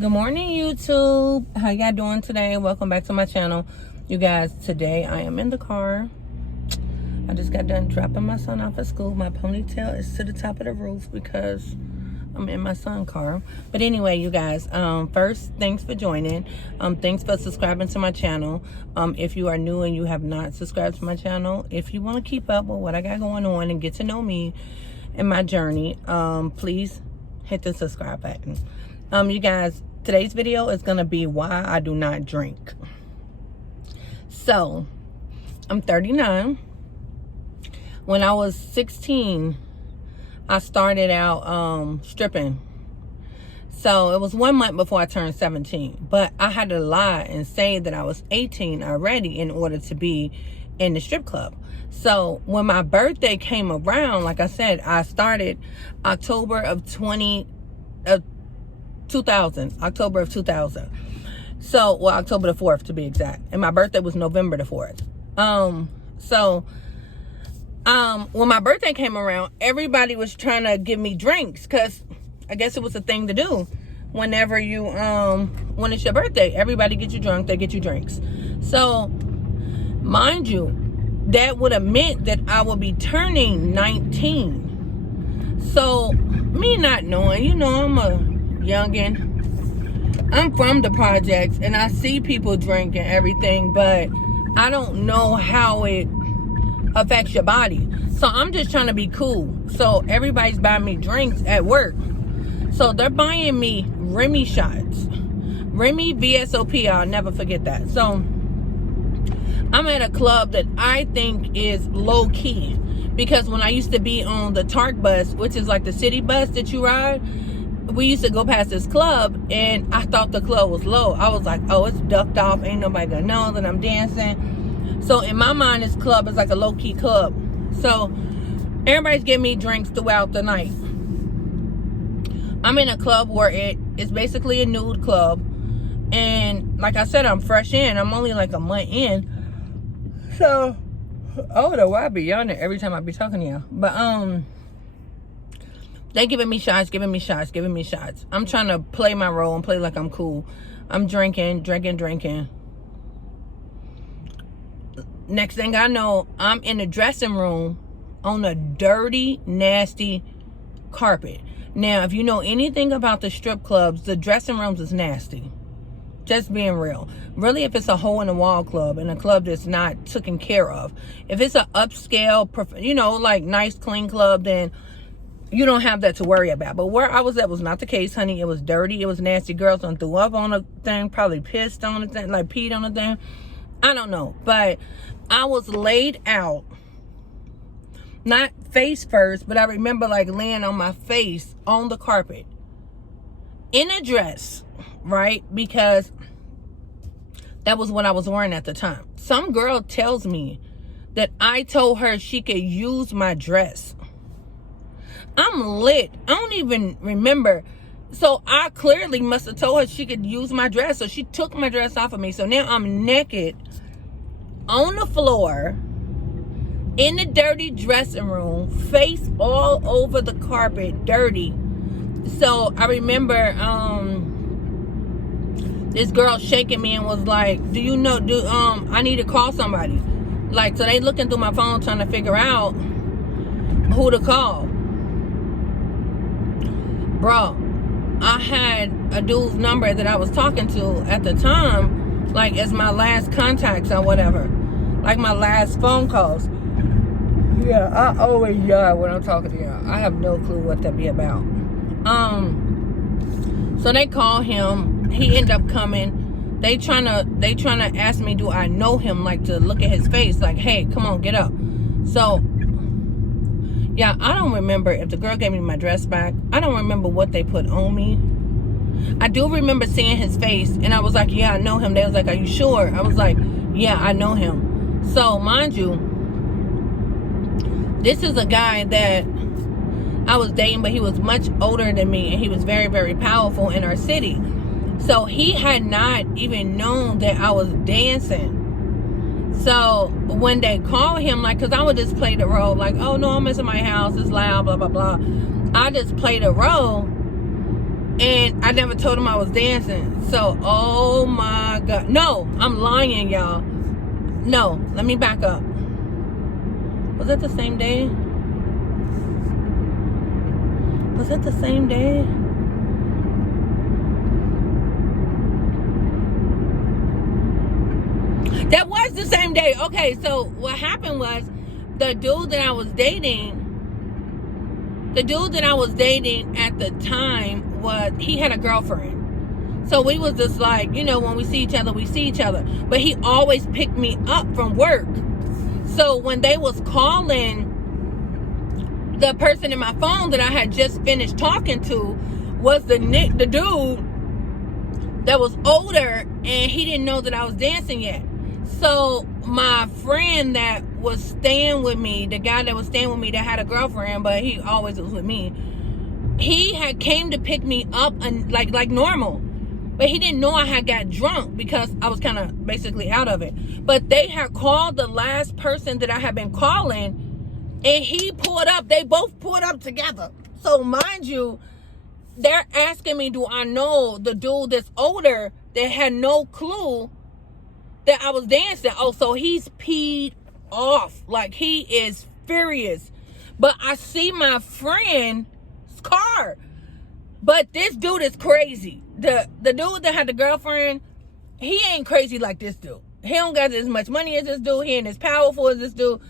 Good morning, YouTube. How y'all doing today? Welcome back to my channel. You guys, today I am in the car. I just got done dropping my son off at school. My ponytail is to the top of the roof because I'm in my son's car. But anyway, you guys, first, thanks for joining. Thanks for subscribing to my channel. If you are new and you have not subscribed to my channel, if you want to keep up with what I got going on and get to know me and my journey, please hit the subscribe button. You guys, today's video is going to be why I do not drink. So, I'm 39. When I was 16, I started out stripping. So, it was 1 month before I turned 17. But I had to lie and say that I was 18 already in order to be in the strip club. So, when my birthday came around, like I said, I started October of 2000. October of 2000. So, well, October the 4th to be exact. And my birthday was November the 4th. When my birthday came around, everybody was trying to give me drinks because I guess it was a thing to do. Whenever you, when it's your birthday, everybody gets you drunk, they get you drinks. So, mind you, that would have meant that I would be turning 19. So, me not knowing, you know, I'm a youngin'. I'm from the projects and I see people drink and everything, but I don't know how it affects your body. So I'm just trying to be cool. So everybody's buying me drinks at work. So they're buying me Remy shots. Remy VSOP, I'll never forget that. So I'm at a club that I think is low key. Because when I used to be on the TARC bus, which is like the city bus that you ride, we used to go past this club and I thought the club was low. I was like, oh, it's ducked off. Ain't nobody gonna know that I'm dancing. So in my mind, this club is like a low-key club. So everybody's giving me drinks throughout the night. I'm in a club where it is basically a nude club. And like I said, I'm fresh in. I'm only like a month in. So, I don't know why I be yawning every time I be talking to y'all. But, they giving me shots. I'm trying to play my role and play like I'm cool. I'm drinking. Next thing I know, I'm in the dressing room on a dirty, nasty carpet. Now, if you know anything about the strip clubs, the dressing rooms is nasty. Just being real. Really, if it's a hole-in-the-wall club and a club that's not taken care of. If it's an upscale, you know, like nice, clean club, then you don't have that to worry about. But where I was at was not the case, honey. It was dirty. It was nasty. Girls done threw up on the thing. Probably pissed on the thing. Like peed on the thing. I don't know. But I was laid out. Not face first. But I remember like laying on my face on the carpet. In a dress. Right? Because that was what I was wearing at the time. Some girl tells me that I told her she could use my dress. I'm lit. I don't even remember. So I clearly must have told her she could use my dress. So she took my dress off of me. So now I'm naked on the floor in the dirty dressing room, face all over the carpet, dirty. So I remember this girl shaking me and was like, do you know, I need to call somebody. Like, so they looking through my phone trying to figure out who to call. Bro, I had a dude's number that I was talking to at the time, like as my last contacts or whatever. Like my last phone calls. Yeah, I always yell when I'm talking to y'all. I have no clue what that be about. So they call him. He ended up coming. They tryna ask me, do I know him? Like to look at his face, like, hey, come on, get up. So yeah, I don't remember if the girl gave me my dress back. I don't remember what they put on me. I do remember seeing his face, and I was like, yeah, I know him. They was like, are you sure? I was like, yeah, I know him. So, mind you, this is a guy that I was dating, but he was much older than me, and he was very, very powerful in our city. So, he had not even known that I was dancing. So when they call him, like, because I would just play the role, like, oh no, I'm missing my house, it's loud, blah, blah, blah. I just play the role. And I never told him I was dancing. So, oh my God. No, I'm lying, y'all. No, let me back up. Was it the same day? Was it the same day? That was the same day. Okay, so what happened was the dude that I was dating at the time he had a girlfriend. So we was just like, you know, when we see each other, we see each other. But he always picked me up from work. So when they was calling the person in my phone that I had just finished talking to was the dude that was older, and he didn't know that I was dancing yet. So my friend that was staying with me, the guy that was staying with me that had a girlfriend, but he always was with me, he had came to pick me up and like normal. But he didn't know I had got drunk because I was kind of basically out of it. But they had called the last person that I had been calling, and he pulled up. They both pulled up together. So mind you, they're asking me, do I know the dude that's older that had no clue that I was dancing? Oh, so he's peed off. Like, he is furious. But I see my friend's car. But this dude is crazy. The dude that had the girlfriend, he ain't crazy like this dude. He don't got as much money as this dude. He ain't as powerful as this dude.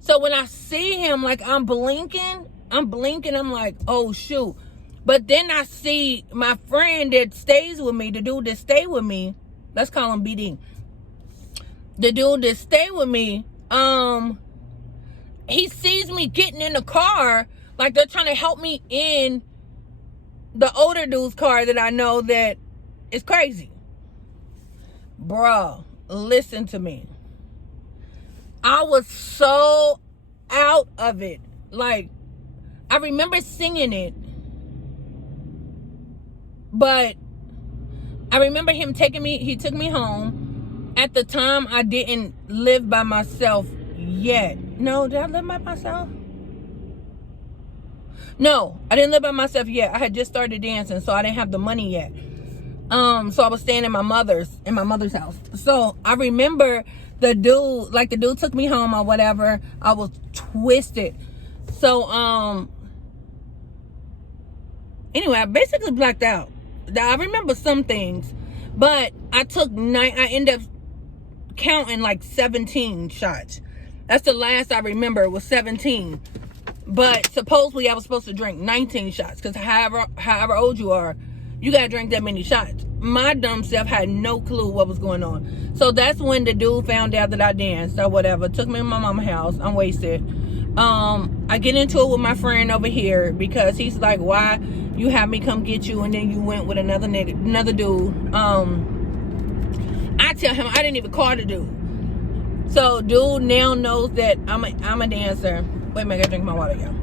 So when I see him, like, I'm blinking. I'm like, oh, shoot. But then I see my friend that stays with me, the dude that stay with me. Let's call him BD. The dude that stay with me, he sees me getting in the car, like they're trying to help me in the older dude's car that I know that is crazy. Bruh, listen to me. I was so out of it. Like, I remember singing it, but I remember him he took me home. At the time, I didn't live by myself yet. No, did I live by myself? No, I didn't live by myself yet. I had just started dancing, so I didn't have the money yet. So I was staying in my mother's house. So I remember the dude took me home or whatever. I was twisted. So anyway, I basically blacked out. I remember some things, but I ended up counting like 17 shots. That's the last I remember was 17. But supposedly I was supposed to drink 19 shots, because however old you are, you gotta drink that many shots. My dumb self had no clue what was going on. So that's when the dude found out that I danced or whatever. Took me to my mama's house. I'm wasted. I get into it with my friend over here because he's like, why you have me come get you and then you went with another dude. I tell him I didn't even call the dude. So dude now knows that I'm a dancer. Wait a minute, I gotta drink my water, y'all.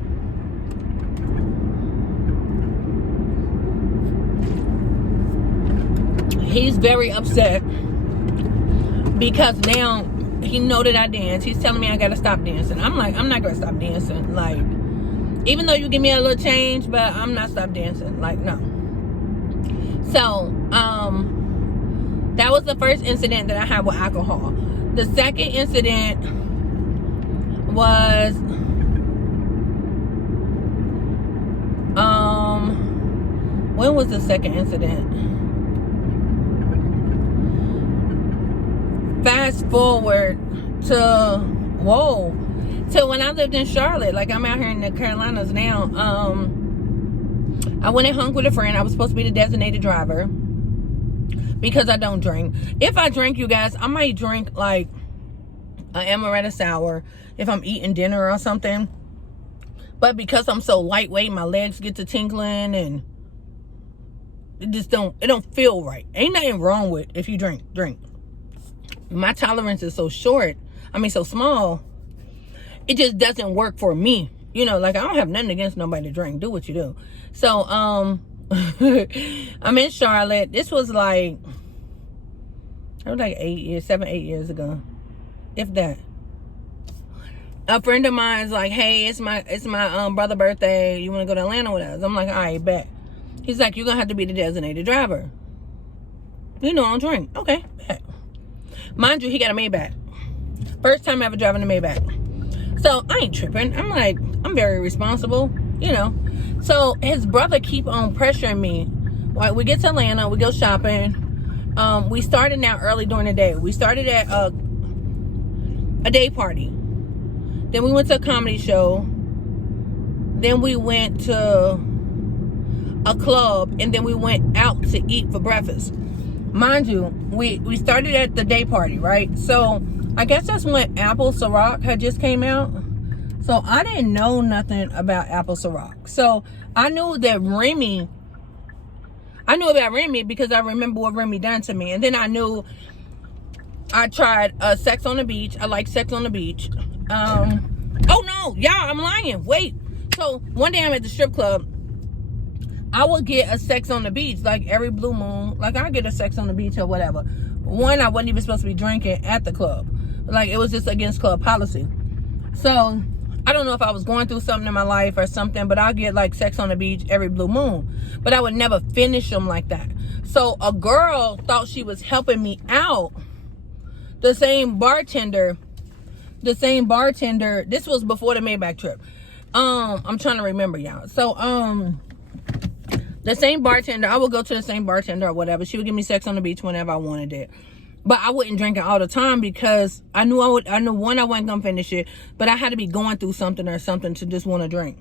He's very upset because now he know that I dance. He's telling me I gotta stop dancing. I'm like, I'm not gonna stop dancing. Like, even though you give me a little change, but I'm not stop dancing. Like, no. So, that was the first incident that I had with alcohol. The second incident was, when was the second incident? Fast forward to when I lived in Charlotte. Like, I'm out here in the Carolinas now. I went and hung with a friend. I was supposed to be the designated driver because I don't drink. If I drink, you guys, I might drink like an amaretto sour if I'm eating dinner or something. But because I'm so lightweight, my legs get to tingling and it don't feel right. Ain't nothing wrong with if you drink. My tolerance is so small, it just doesn't work for me. You know, like, I don't have nothing against nobody to drink. Do what you do. So, I'm in Charlotte. This was like 7, 8 years ago. If that. A friend of mine is like, hey, it's my brother's birthday. You want to go to Atlanta with us? I'm like, all right, bet. He's like, you're gonna have to be the designated driver. You know, I don't drink. Okay, bet. Mind you, he got a Maybach. First time ever driving a Maybach. So I ain't tripping. I'm like, I'm very responsible, you know. So his brother keep on pressuring me. Like, we get to Atlanta, we go shopping. We started now early during the day. We started at a day party. Then we went to a comedy show. Then we went to a club, and then we went out to eat for breakfast. Mind you, we started at the day party, right? So I guess that's when Apple Ciroc had just came out. So I didn't know nothing about Apple Ciroc. So I knew that Remy, I knew about Remy because I remember what Remy done to me. And then I knew I tried Sex on the Beach. I like Sex on the Beach. Oh no, y'all, I'm lying. Wait. So one day I'm at the strip club. I would get a Sex on the Beach like every blue moon. Like I get a Sex on the Beach or whatever. One, I wasn't even supposed to be drinking at the club. Like it was just against club policy. So I don't know if I was going through something in my life or something, but I'll get like Sex on the Beach every blue moon. But I would never finish them like that. So a girl thought she was helping me out. The same bartender, this was before the Maybach trip. I'm trying to remember, y'all. So, the same bartender, I would go to the same bartender or whatever. She would give me Sex on the Beach whenever I wanted it. But I wouldn't drink it all the time because I knew I wasn't gonna finish it, but I had to be going through something or something to just want to drink.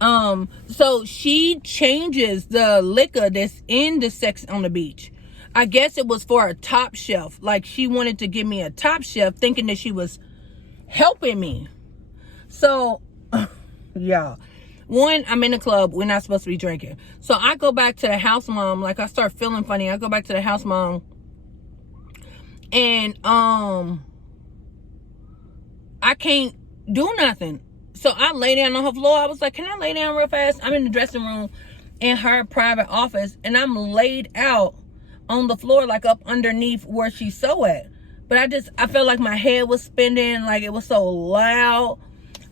So she changes the liquor that's in the Sex on the Beach. I guess it was for a top shelf. Like she wanted to give me a top shelf thinking that she was helping me. So, yeah. One, I'm in the club. We're not supposed to be drinking. So I go back to the house mom. Like I start feeling funny. I go back to the house mom. And I can't do nothing. So I lay down on her floor. I was like, can I lay down real fast? I'm in the dressing room in her private office. And I'm laid out on the floor, like up underneath where she's so at. But I felt like my head was spinning. Like it was so loud.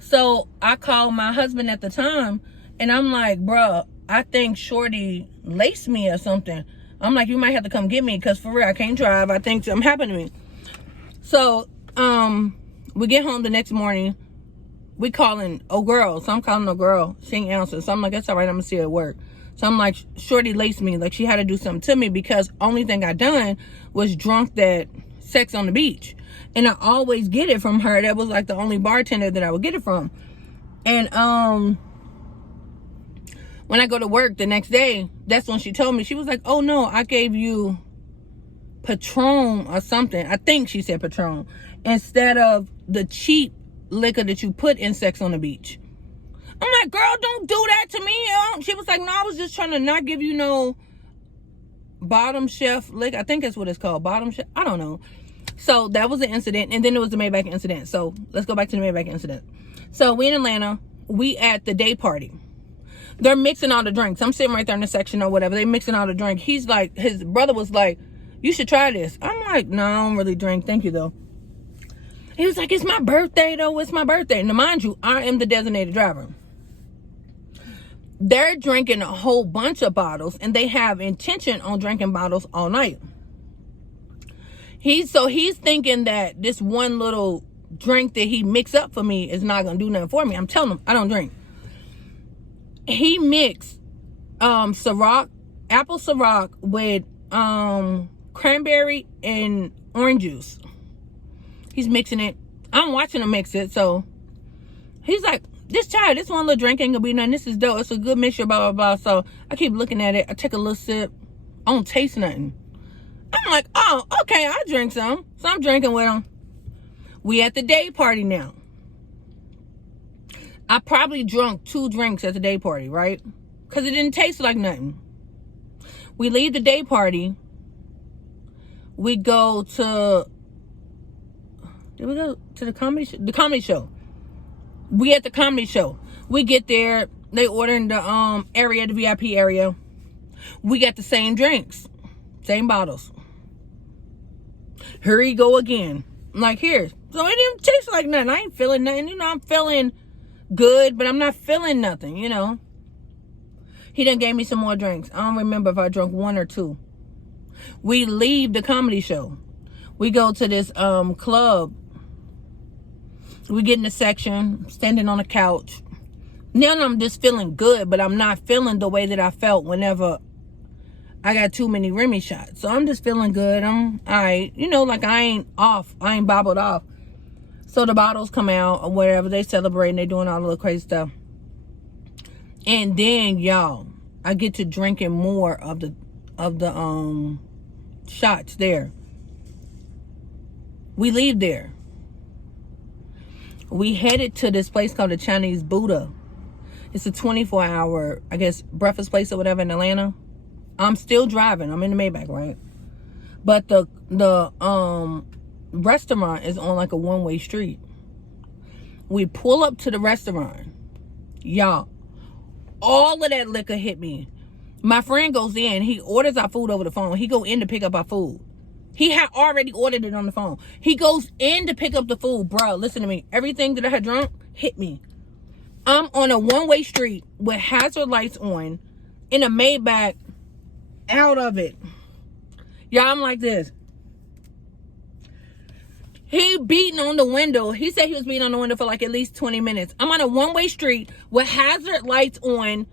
So I called my husband at the time. And I'm like, bruh, I think Shorty laced me or something. I'm like, you might have to come get me. Because for real, I can't drive. I think something happened to me. So we get home the next morning. We calling a girl. So I'm calling a girl. She ain't answering. So I'm like, that's all right. I'm going to see her at work. So I'm like, Shorty laced me. Like she had to do something to me because only thing I done was drunk that Sex on the Beach. And I always get it from her. That was like the only bartender that I would get it from. And when I go to work the next day, that's when she told me. She was like, oh no, I gave you Patron or something. I think she said Patron. Instead of the cheap liquor that you put in Sex on the Beach. I'm like, girl, don't do that to me. She was like, no, I was just trying to not give you no bottom shelf liquor. I think that's what it's called, bottom shelf. I don't know. So that was the incident. And then there was the Maybach incident. So let's go back to the Maybach incident. So we in Atlanta. We at the day party. They're mixing all the drinks. I'm sitting right there in the section or whatever. They mixing all the drink. He's like, his brother was like, you should try this. I'm like, no, I don't really drink. Thank you, though. He was like, it's my birthday, though. It's my birthday. Now, mind you, I am the designated driver. They're drinking a whole bunch of bottles, and they have intention on drinking bottles all night. He's thinking that this one little drink that he mixed up for me is not going to do nothing for me. I'm telling him, I don't drink. He mixed Ciroc, apple Ciroc with cranberry and orange juice. He's mixing it. I'm watching him mix it. So he's like, this one little drink ain't gonna be nothing. This is dope. It's a good mixture, blah, blah, blah. So I keep looking at it. I take a little sip. I don't taste nothing. I'm like, oh, okay, I'll drink some. So I'm drinking with him. We at the day party now. I probably drunk 2 drinks at the day party, right? Because it didn't taste like nothing. We leave the day party. We go to... Did we go to the comedy show? The comedy show. We at the comedy show. We get there. They order in the area, the VIP area. We got the same drinks. Same bottles. Here you go again. I'm like, here. So it didn't taste like nothing. I ain't feeling nothing. You know, I'm feeling good, but I'm not feeling nothing, you know. He done gave me some more drinks. I don't remember if I drank 1 or 2. We leave the comedy show. We go to this club. We get in the section, standing on a couch. Now I'm just feeling good, but I'm not feeling the way that I felt whenever I got too many Remy shots. So I'm just feeling good. I'm alright. You know, like I ain't off. I ain't bobbled off. So the bottles come out or whatever. They celebrating. They doing all the little crazy stuff. And then, y'all, I get to drinking more of the shots there. We leave there. We headed to this place called the Chinese Buddha. It's a 24-hour, I guess, breakfast place or whatever in Atlanta. I'm still driving. I'm in the Maybach, right? But the restaurant is on like a one-way street. We pull up to the restaurant. Y'all, all of that liquor hit me. My friend goes in. He orders our food over the phone. He go in to pick up our food. He had already ordered it on the phone. He goes in to pick up the food. Bro, listen to me. Everything that I had drunk hit me. I'm on a one-way street with hazard lights on in a Maybach out of it. Y'all, I'm like this. He beating on the window. He said he was beating on the window for like at least 20 minutes. I'm on a one-way street with hazard lights on.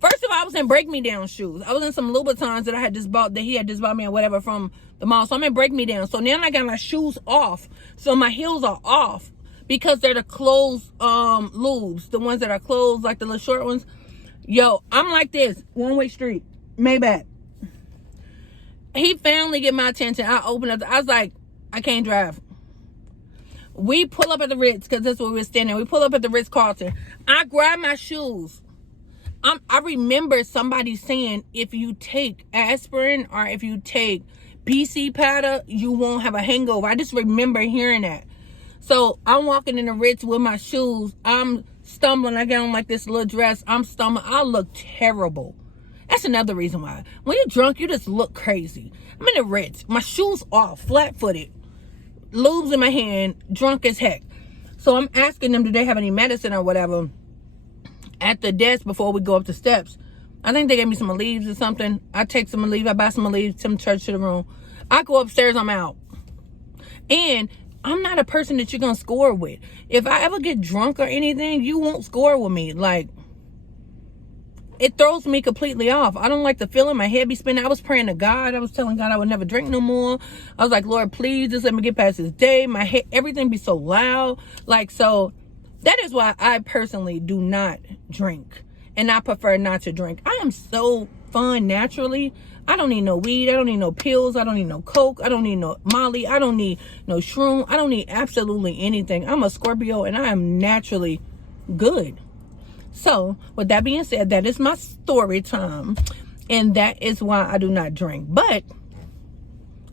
First of all, I was in Break Me Down shoes. I was in some Louboutins that I had just bought, that he had just bought me or whatever from the mall. So I'm in Break Me Down. So now I got my shoes off. So my heels are off because they're the closed lubes. The ones that are closed, like the little short ones. Yo, I'm like this. One-way street. Maybach. He finally get my attention. I open up. I was like, I can't drive. We pull up at the Ritz because that's where we were standing. We pull up at the Ritz-Carlton. I grab my shoes. I remember somebody saying if you take aspirin or if you take BC powder, you won't have a hangover. I just remember hearing that. So I'm walking in the Ritz with my shoes. I'm stumbling. I get on like this little dress. I'm stumbling. I look terrible. That's another reason why. When you're drunk, you just look crazy. I'm in the Ritz. My shoes off, flat-footed. Lubes in my hand, drunk as heck. So I'm asking them, do they have any medicine or whatever at the desk before we go up the steps. I think they gave me some Aleve or something. I take some Aleve. I buy some Aleve, some church to the room. I go upstairs, I'm out. And I'm not a person that you're going to score with. If I ever get drunk or anything, you won't score with me. Like, it throws me completely off. I don't like the feeling. My head be spinning. I was praying to God. I was telling God I would never drink no more. I was like, Lord, please just let me get past this day. My head, everything be so loud. Like, so that is why I personally do not drink. And I prefer not to drink. I am so fun naturally. I don't need no weed. I don't need no pills. I don't need no coke. I don't need no Molly. I don't need no shroom. I don't need absolutely anything. I'm a Scorpio and I am naturally good. So, with that being said, that is my story time. And that is why I do not drink. But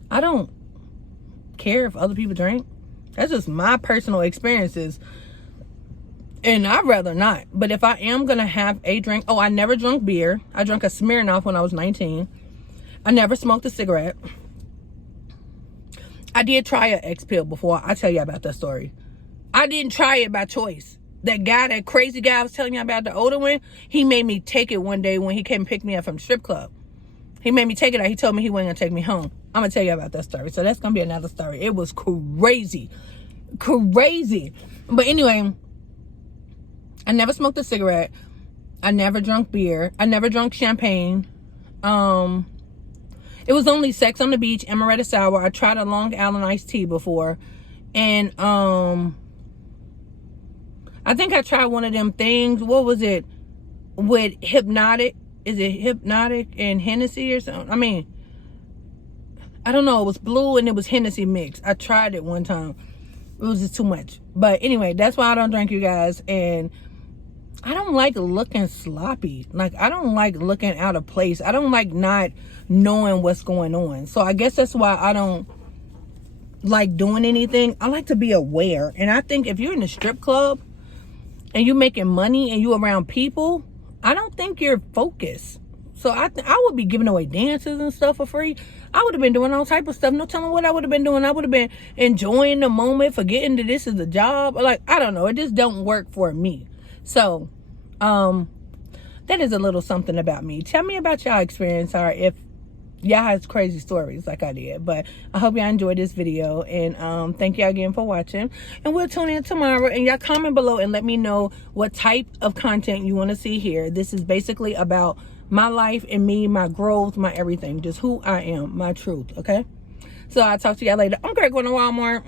I don't care if other people drink. That's just my personal experiences. And I'd rather not. But if I am going to have a drink. Oh, I never drank beer. I drank a Smirnoff when I was 19. I never smoked a cigarette. I did try an X-Pill before. I'll tell you about that story. I didn't try it by choice. That guy, that crazy guy I was telling you about, the older one, he made me take it one day when he came and picked me up from the strip club. He made me take it out. He told me he wasn't going to take me home. I'm going to tell you about that story. So that's going to be another story. It was crazy. Crazy. But anyway, I never smoked a cigarette. I never drank beer. I never drank champagne. It was only Sex on the Beach, Amaretto Sour. I tried a Long Island iced tea before. And, I think I tried one of them things. What was it? With Hypnotic. Is it Hypnotic and Hennessy or something? I mean, I don't know. It was blue and it was Hennessy mixed. I tried it one time. It was just too much. But anyway, that's why I don't drink, you guys. And I don't like looking sloppy. Like, I don't like looking out of place. I don't like not knowing what's going on. So I guess that's why I don't like doing anything. I like to be aware. And I think if you're in a strip club and you're making money and you're around people, I don't think you're focused. So I would be giving away dances and stuff for free. I would have been doing all type of stuff. No telling what I would have been doing. I would have been enjoying the moment, forgetting that this is a job. Like, I don't know. It just don't work for me. So, that that is a little something about me. Tell me about y'all experience, or if y'all has crazy stories like I did. But I hope y'all enjoyed this video, and thank y'all again for watching, and we'll tune in tomorrow. And y'all comment below and let me know what type of content you want to see here. This is basically about my life and me, my growth, my everything, just who I am, my truth. Okay, so I'll talk to y'all later. I'm Greg going to Walmart.